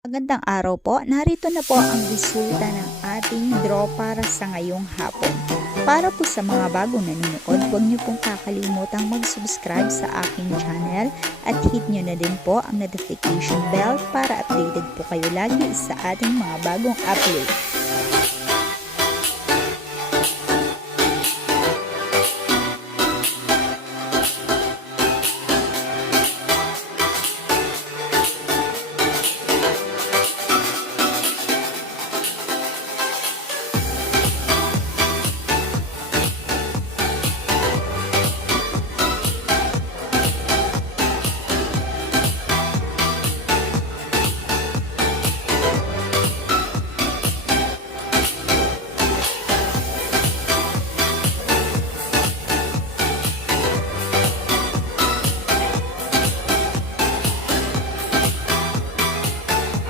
Magandang araw po. Narito na po ang resulta ng ating draw para sa ngayong hapon. Para po sa mga bagong nanonood, huwag niyo pong kakalimutang mag-subscribe sa aking channel at hit niyo na din po ang notification bell para updated po kayo lagi sa ating mga bagong upload.